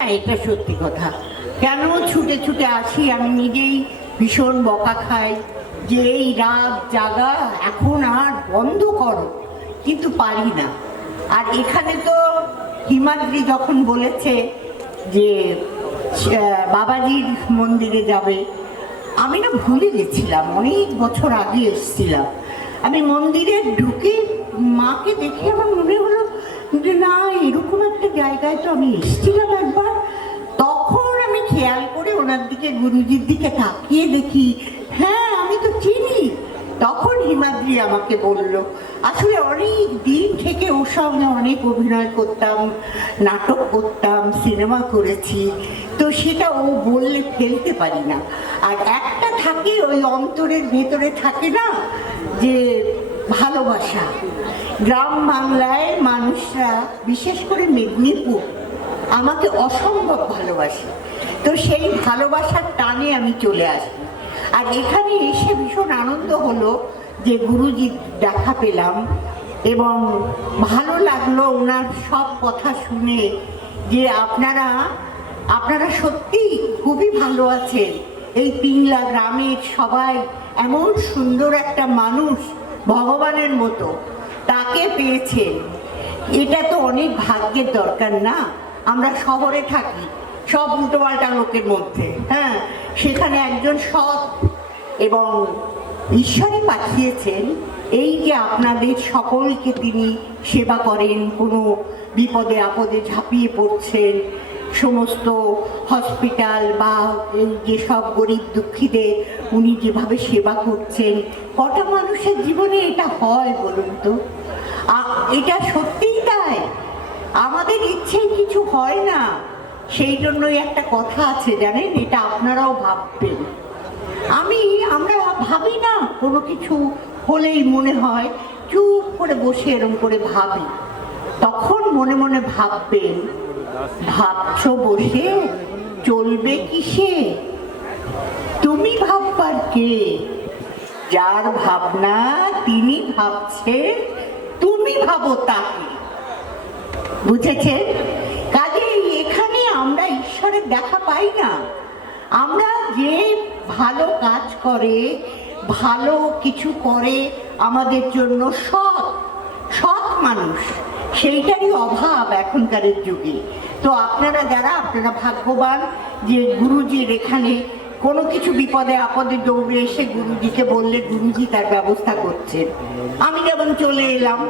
এটা সত্যি কথা। কেন ছুটে ছুটে আসি, আমি নিজেই ভীষণ বকা খাই যে এই রাত জাগা এখন আর বন্ধ করো, কিন্তু পারি না। আর এখানে তো হিমাদ্রি যখন বলেছে যে বাবাজির মন্দিরে যাবে, আমি না ভুলে গেছিলাম, অনেক বছর আগে এসেছিলাম। আমি মন্দিরে ঢুকে মাকে দেখে আমার মনে হলো যে না, এরকম একটা জায়গায় তো আমি এসেছিলাম একবার। তখন আমি খেয়াল করে ওনার দিকে, গুরুজির দিকে তাকিয়ে দেখি, হ্যাঁ আমি তো চিনি। তখন হিমাদ্রি আমাকে বলল, আসলে অনেক দিন থেকে ওর সঙ্গে অনেক অভিনয় করতাম, নাটক করতাম, সিনেমা করেছি, তো সেটা ও বললে ফেলতে পারি না। আর একটা থাকে ওই অন্তরের ভেতরে থাকে না, যে ভালোবাসা। গ্রাম বাংলায় মানুষরা, বিশেষ করে মেদিনীপুর, আমাকে অসম্ভব ভালোবাসে। তো সেই ভালোবাসার টানে আমি চলে আসি। আর এখানে এসে ভীষণ আনন্দ হলো যে গুরুজির দেখা পেলাম, এবং ভালো লাগলো ওনার সব কথা শুনে যে আপনারা সত্যি খুবই ভালো আছেন। এই পিংলা গ্রামের সবাই এমন সুন্দর একটা মানুষ, ভগবানের মতো, তাকে পেয়েছেন। এটা তো অনেক ভাগ্যের দরকার না? আমরা শহরে থাকি সব উল্টোপাল্টা লোকের মধ্যে, হ্যাঁ, সেখানে একজন সৎ এবং ঈশ্বরই পাঠিয়েছেন এই যে আপনাদের সকলকে তিনি সেবা করেন, কোনো বিপদে আপদে ঝাঁপিয়ে পড়ছেন, সমস্ত হসপিটাল বা এই যেসব গরিব দুঃখীদের উনি যেভাবে সেবা করছেন। কটা মানুষের জীবনে এটা হয় বলুন তো? এটা সত্যিই তাই, আমাদের ইচ্ছেই কিছু হয় না। সেই জন্যই একটা কথা আছে জানেন, এটা আপনারাও ভাববেন। আমরা ভাবি না, কোনো কিছু হলেই মনে হয় চুপ করে বসে এরম করে ভাবি। তখন মনে মনে ভাববেন, ভাবছো বসে চলবে কিসে? তুমি ভাববার কে? যার ভাবনা তিনি ভাবছে, তুমি ভাবো তাকে। বুঝেছেন? কাজেই এখানে আমরা ঈশ্বরের দেখা পাই না। আমরা যে ভালো কাজ করে, ভালো কিছু করে আমাদের জন্য, সৎ মানুষ, সেইটারই অভাব এখনকারের যুগে। তো আপনারা ভাগ্যবান যে গুরুজির এখানে কোনো কিছু বিপদে আপদে দৌড়ে এসে গুরুজিকে বললে গুরুজি তার ব্যবস্থা করছেন। আমি যেমন চলে এলাম,